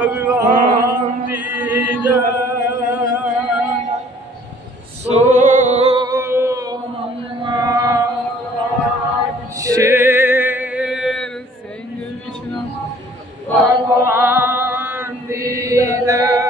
ਭਗਵਾਨ ਦੀ ਜੈ ਸੋ ਮਹਾਰਾਜ ਸ਼ੇਰ ਸਿੰਘ ਵਿਸ਼ਨੂੰ ਭਗਵਾਨ ਦੀ ਜੈ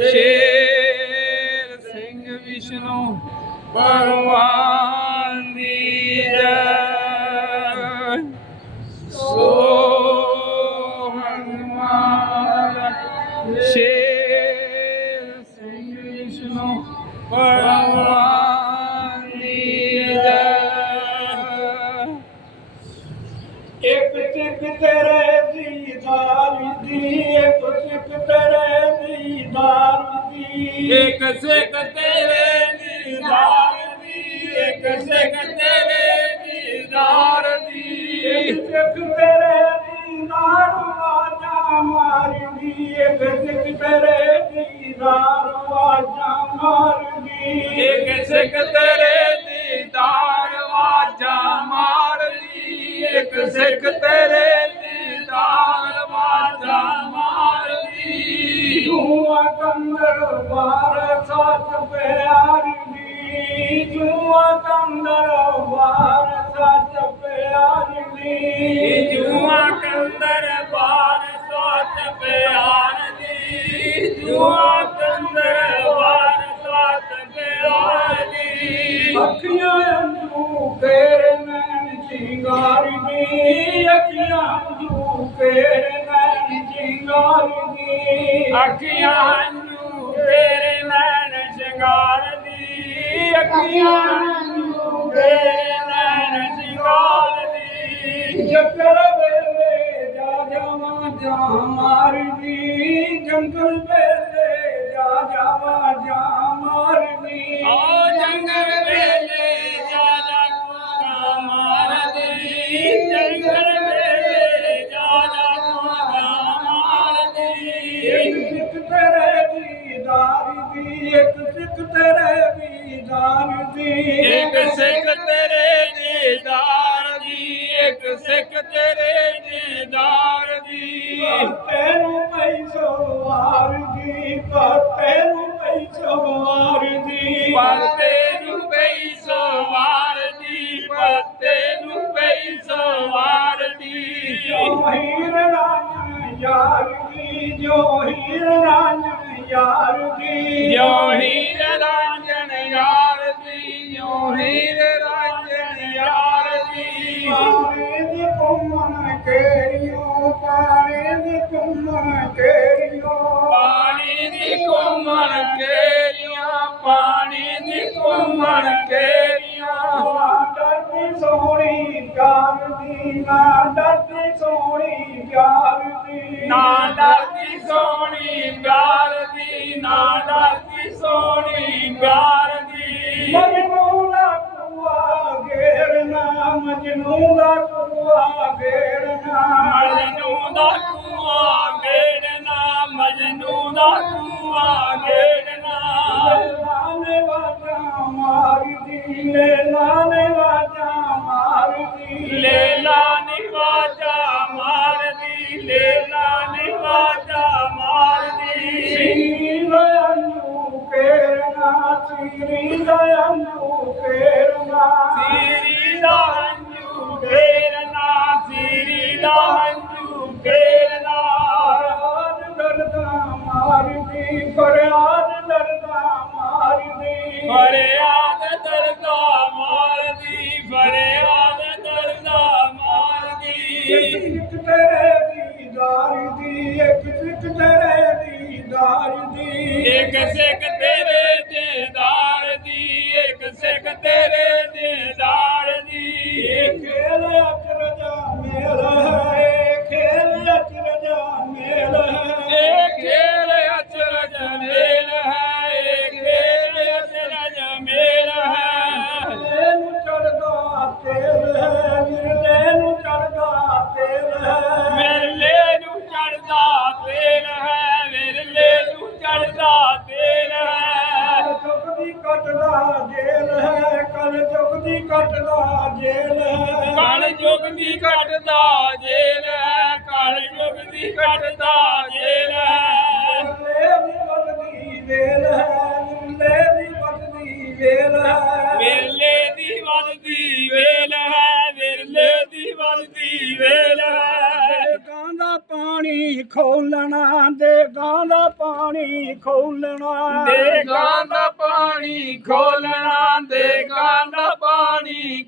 ਸ਼ੇਰ ਸਿੰਘ ਵਿਸ਼ਨੂੰ ਭਗਵਾਨ ਮਾਰਦੀ ਇੱਕ ਸਿੱਖ ਤੇਰੇ ਦੀਦਾਰ ਵਾਜਾ ਮਾਰਦੀ ਇੱਕ ਸਿੱਖ ਤੇਰੇ ਦੀਦਾਰ ਵਾਜਾ ਮਾਰਦੀ ਇੱਕ ਸਿੱਖ ਤੇਰੇ ਦੀਦਾਰ ਵਾਜਾ ਮਾਰਦੀ ਜੂਆ ਕੰਦਰ ਵਾਰ ਸੱਚ ਪਿਆਰ ਦੀ ਜੂਆ ਕੰਦਰ ਸੱਚ ਪਿਆਰ ਦੀ ਜੂਆ ਬਾਰ ਸੋਚ ਪਿਆਰ ਦੀ ਜੂਆ ਕੰਦਰ ਬਾਰ ਅੱਖੀਆਂ ਅੰਜੂ ਤੇਰੇ ਨੈਣ ਚਿੰਗਾਰ ਦੀ। ਅੱਖੀਆਂ ਅੰਜੂ ਤੇਰੇ ਨੈਣ ਚਿੰਗਾਰ ਅੱਖੀਆਂ ਨੂੰ ਤੇਰੇ ਨੈਣ ਸ਼ਿੰਗਾਰ ਦੀ। ਅੱਖੀਆਂ ਨੂੰ ਤੇਰੇ ਨੈਣ ਸ਼ਿੰਗਾਰ ਦੀ। ਜੱਕਰ ਵੇਲੇ ਜਾ ਜਾਵਾਂ ਜਾ ਮਾਰਦੀ ਜੰਗਲ ਵੇਲੇ ਜਾ ਜਾਵਾਂ ਜਾ ਮਾਰਦੀ ਓ ਜੰਗਲ ਵੇਲੇ ਜਾਦਾ ਕੁਕਾ ਮਾਰਦੀ ਜੰਗਲ ਵੇਲੇ ਜਾਦਾ ਕੁਕਾ ਮਾਰਦੀ ਇੱਕ ਸਿੱਖ ਤੇਰੇ ਦੀਦਾਰ ਦੀ ਇੱਕ ਸਿੱਖ ਤੇਰੇ ਦੀਦਾਰ ਦੀ। ਇੱਕ ਸਿੱਖ ਤੇਰੇ ਦੀਦਾਰ ਇੱਕ ਸਿੱਖ ਤੇਰੇ ਦੀਦਾਰ ਦੀ। ਤੈਨੂੰ ਪੈਸੋ ਵਾਰ ਦੀ ਤੈਨੂੰ ਪੈਸੋ ਵਾਰ ਦੀ। ਪੱਤੇ ਨੂੰ ਪਈ ਸਵਾਰ ਦੀ ਪੱਤੇ ਨੂੰ ਪਈ ਸਵਾਰ ਦੀ। ਜੋ ਹੀਰ ਰਾਂਝਣ ਯਾਰ ਦੀ ਜੋ ਹੀਰ ਰਾਂਝਣ ਯਾਰ ਦੀ। ਜੋ ਹੀਰ ਰਾਂਝਣ ਕੇਰੀਓ ਪਾਣੀ ਦੀ ਘੁੰਮਣ ਕੇਰੀਆਂ ਪਾਣੀ ਦੀ ਘੁੰਮਣ ਕੇਰੀਆਂ। ਡਰਦੀ ਸੋਹਣੀ ਪਿਆਰ ਦੀ ਨਾ ਡਰਦੀ ਸੋਹਣੀ ਪਿਆਰ ਦੀ। ਨਾ ਡਰਦੀ ਸੋਹਣੀ ਪਿਆਰ ਦੀ ਨਾ ਡਰਦੀ ਸੋਹਣੀ ਪਿਆਰ ਦੀ। ਮਜਨੂ ਦਾ ਕੁਆ ਘੇਰਨਾ ਮਜਨੂ ਦਾ ਕੁਆ ਘੇਰਨਾ। ਮਜਨੂ ਦਾ ਮਜਨੂ ਦਾ ਕੂਆ ਗੇੜਨਾ ਲਾਨੇ ਵਾਜਾ ਮਾਰਦੀ ਲੈ મારી દી કરે આજ નરદા મારી દી. કરે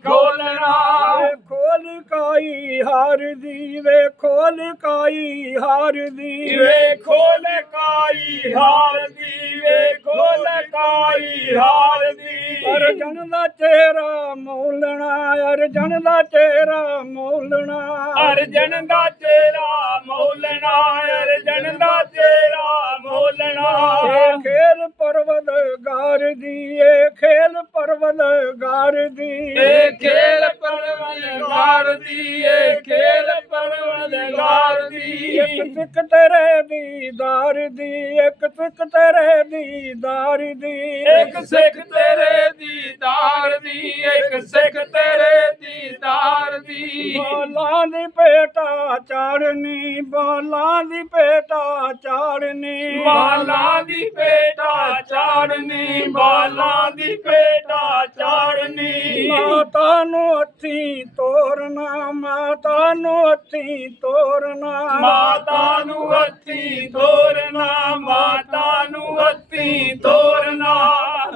ਖੋਲਣਾ ਵੇ ਖੋਲ ਕਾਈ ਹਾਰ ਦੀ ਵੇ ਖੋਲ ਕਾਈ ਹਾਰ ਦੀ। ਵੇਖੋ ਲਕਾਈ ਹਾਰ ਦੀ ਵੇਖੋ ਲਕਾਈ ਹਾਰ ਦੀ। ਅਰਜਨ ਦਾ ਚਿਹਰਾ ਮੋਲਣਾ ਅਰਜਨ ਦਾ ਚਿਹਰਾ ਮੋਲਣਾ। ਅਰਜਨ ਦਾ ਤੇਰਾ ਮੌਲਣਾ। ਗਾਰ ਦੀ ਇਹ ਖੇਲ ਪਰਵਤ ਗਾਰ ਦੀ ਇਹ ਖੇਲ ਪਰਵਨਗਾਰ ਦੀ ਇਹ ਖੇਲ ਪਰਵਨਗਾਰ ਦੀ ਇੱਕ ਸਿੱਖ ਤੇਰੇ ਦੀਦਾਰ ਦੀ ਇੱਕ ਸਿੱਖ ਤੇਰੇ ਦੀਦਾਰ ਦੀ ਇੱਕ ਸਿੱਖ ਤੇਰੇ ਦੀਦਾਰ ਦੀ ਇੱਕ ਸਿੱਖ ਤੇਰੇ ਦੀਦਾਰ ਦੀ ਬਾਲਾਂ ਦੀ ਪੇਟਾ ਚਾੜਨੀ ਬਾਲਾਂ ਦੀ ਪੇਟਾ ਚਾੜਨੀ। ਬਾਲਾਂ ਦੀ ਪੇਟਾ ਚਾੜਨੀ। ਤੋਰਨਾ ਮਾਤਾ ਨੂੰ ਅੱਥੀ ਤੋਰਨਾ। ਮਾਤਾ ਨੂੰ ਹੱਥੀ ਤੋਰਨਾ ਮਾਤਾ ਨੂੰ ਹੱਥੀ ਤੋਰਨਾ।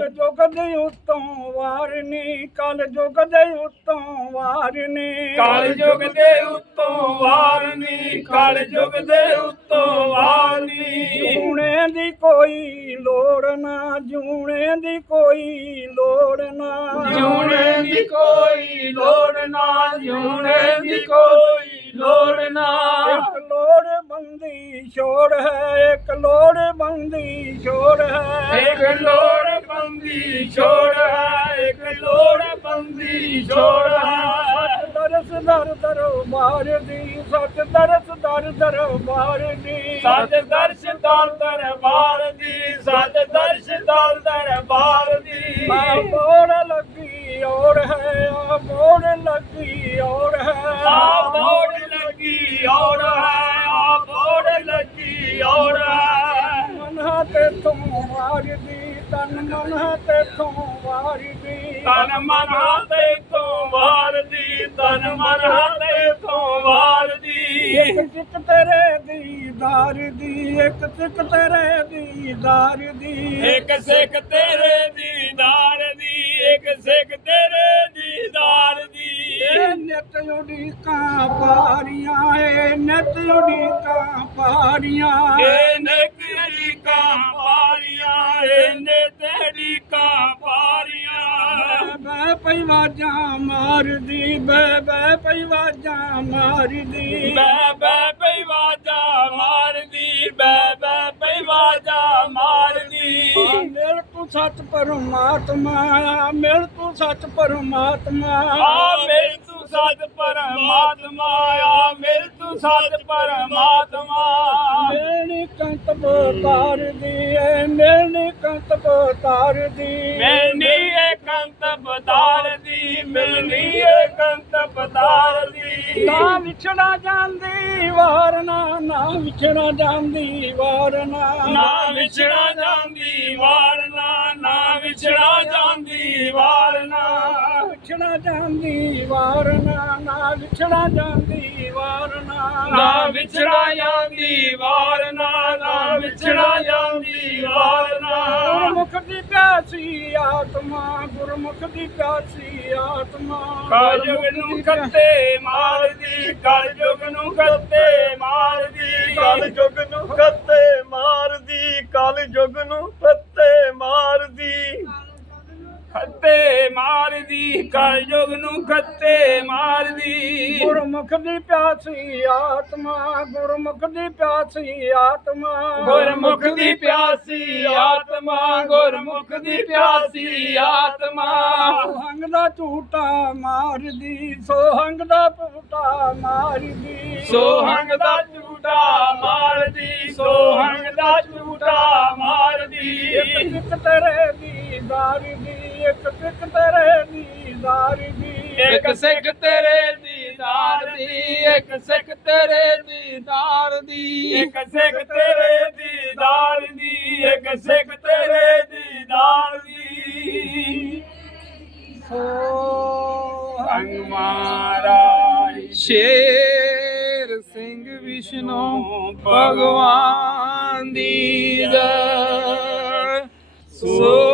ਜੁਗ ਦੇ ਉਤੋਂ ਵਾਰਨੀ ਕਲ ਜੁਗ ਦੇ ਉਤੋਂ ਵਾਰਨੀ। ਕਲ ਯੁਗ ਦੇ ਉੱਤੋਂ ਵਾਰਨੀ ਕਲ ਯੁਗ ਦੇ ਉੱਤੋਂ ਲੋੜ ਨਾ ਜੂਣੇ ਦੀ ਕੋਈ ਲੋੜ ਨਾ। ਜੂਣੇ ਦੀ ਕੋਈ ਲੋੜ ਨਾ ਜੂਣੇ ਦੀ ਕੋਈ ਲੋੜ ਨਾ। ਇੱਕ ਲੋੜ ਬੰਦੀ ਛੋੜ ਹੈ ਇੱਕ ਲੋੜ ਬੰਦੀ ਛੋੜ ਹੈ। ਇੱਕ ਲੋੜ ਬੰਦੀ ਛੋੜ ਹੈ ਇੱਕ ਲੋੜ ਬੰਦੀ ਛੋੜ ਹੈ। ਦਰ ਦਰ ਮਾਰ ਦੀ ਸੱਚ ਦਰਸ ਦਰ ਦਰ ਮਾਰ ਦੀ ਸੱਚ ਦਰਸ਼ ਦਰ ਦਰਬਾਰ ਦੀ ਸੱਚ ਦਰਸ਼ ਦਰ ਦਰਬਾਰ ਦੀ। ਆ ਮੋੜ ਲੱਗੀ ਔਰ ਹੈ ਆ ਮੋੜ ਲੱਗੀ ਔਰ ਆ ਹੈ ਮੋੜ ਲੱਗੀ ਔਰ ਹੈ ਆ ਮੋੜ ਲੱਗੀ ਔਰ ਹੈ। ਮਨਹਾ ਤੇ ਤੋਂ ਵਾਰਦੀ ਤਨ ਮਨਹਾ ਤੇ ਤੋਂ ਵਾਰਦੀ। ਤਨ ਮਨ ਤੇ ਤੋਂ ਵਾਰਦੀ ਤਨ ਮਨ ਤੇ ਤੋਂ ਵਾਰਦੀ। ਇੱਕ ਸਿੱਖ ਤੇਰੇ ਦੀਦਾਰ ਦੀ ਇੱਕ ਸਿੱਖ ਤੇਰੇ ਦੀਦਾਰ ਦੀ ਇੱਕ ਸਿੱਖ ਤੇਰੇ ਦੀਦਾਰ ਦੀ ਇੱਕ ਸਿੱਖ ਤੇਰੇ ਦੀਦਾਰ ਦੀ ਇਹ ਨਿਤ ਉਡੀਕਾਂ ਪਾਰੀਆਂ ਏ ਨਿਤ ਉਡੀਕਾਂ ਪਾਰੀਆਂ। ਇਹ ਨਕਰੀ ਕਾ ਪਾਰੀਆਂ ਨੇ ਪਈ ਵਾਜਾਂ ਮਾਰਦੀ ਬੈ ਬੈ ਪਈ ਵਾਜਾਂ ਮਾਰਦੀ। ਬੈ ਬੈ ਪਈ ਵਾਜਾ ਮਾਰਦੀ ਬੈ ਬੈ ਪਈ ਵਾਜਾ ਮਾਰਦੀ ਮਿਲ ਤੂੰ ਸੱਚ ਪਰਮਾਤਮਾ ਮਿਲ ਤੂੰ ਸੱਚ ਪਰਮਾਤਮਾ। ਆ ਮਿਲ ਸਤ ਪਰਮਾਤਮਾ ਆ ਮਿਲ ਤੂੰ ਸਤ ਪਰਮਾਤਮਾ। ਮੇਰੀ ਕੰਤ ਬਤਾਰ ਦੀ ਏ ਮੇਰੀ ਕੰਤ ਬਤਾਰ ਦੀ ਮਿਲਨੀ ਏਕੰਤ ਬਦਾਰ ਦੀ ਮਿਲਨੀ ਏਕੰਤ ਬਦਾਰ ਦੀ। ਨਾ ਵਿਛੜਾ ਜਾਂਦੀ ਵਾਰ ਨਾ ਵਿਛੜਾ ਜਾਂਦੀ ਵਾਰ ਨਾ। ਨਾ ਵਿਛੜਾ ਜਾਂਦੀ ਵਾਰਨਾ ਜਾਂਦੀ ਵਾਰ ਨਾ ਨਾ ਵਿਛੜਾ ਜਾਂਦੀ ਵਾਰ ਨਾ। ਨਾ ਵਿਛੜਾ ਜਾਂਦੀ ਵਾਰਨਾ ਨਾ ਵਿਛੜਾ ਜਾਂਦੀ ਵਾਰਨਾ ਗੁਰਮੁਖ ਦੀ ਪਿਆਸੀ ਆਤਮਾ ਗੁਰਮੁਖ ਦੀ ਪਿਆਸੀ ਆਤਮਾ। ਕਲਯੁਗ ਨੂੰ ਖੱਤੇ ਮਾਰਦੀ ਕਲਯੁਗ ਨੂੰ ਖੱਤੇ ਮਾਰਦੀ। ਕਲ ਜੁਗ ਨੂੰ ਖੱਤੇ ਮਾਰਦੀ ਕਲ ਜੁਗ ਨੂੰ ਖੱਤੇ ਮਾਰਦੀ। ਖੱਤੇ ਮਾਰਦੀ ਕਲਯੁਗ ਨੂੰ ਖੱਤੇ ਮਾਰਦੀ। ਗੁਰਮੁਖ ਦੀ ਪਿਆਸੀ ਆਤਮਾ ਗੁਰਮੁਖ ਦੀ ਪਿਆਸੀ ਆਤਮਾ। ਗੁਰਮੁਖ ਦੀ ਪਿਆਸੀ ਆਤਮਾ ਗੁਰਮੁਖ ਦੀ ਪਿਆਸੀ ਆਤਮਾ। ਸੋਹੰਗ ਦਾ ਝੂਟਾ ਮਾਰਦੀ ਸੋਹੰਗ ਦਾ ਝੂਟਾ ਮਾਰਦੀ। ਸੋਹੰਗ ਦਾ ਝੂਟਾ ਮਾਰਦੀ ਸੋਹੰਗ ਦਾ ਝੂਟਾ ਮਾਰਦੀ। ਇੱਕ ਤੇਰੇ ਦੀ ਸਿੱਖ ਤੇਰੇ ਦੀਦਾਰ ਦੀ ਇੱਕ ਸਿੱਖ ਤੇਰੇ ਦੀਦਾਰ ਦੀ ਇੱਕ ਸਿੱਖ ਤੇਰੇ ਦੀਦਾਰ ਦੀ। ਇੱਕ ਸਿੱਖ ਤੇਰੇ ਦੀਦਾਰ ਦੀ ਇੱਕ ਸਿੱਖ ਤੇਰੇ ਦੀਦਾਰ ਦੀ। ਸੋ ਮਹਾਰਾਜ ਸ਼ੇਰ ਸਿੰਘ ਵਿਸ਼ਨੂੰ ਭਗਵਾਨ ਦੀ ਜੈ। ਸੋ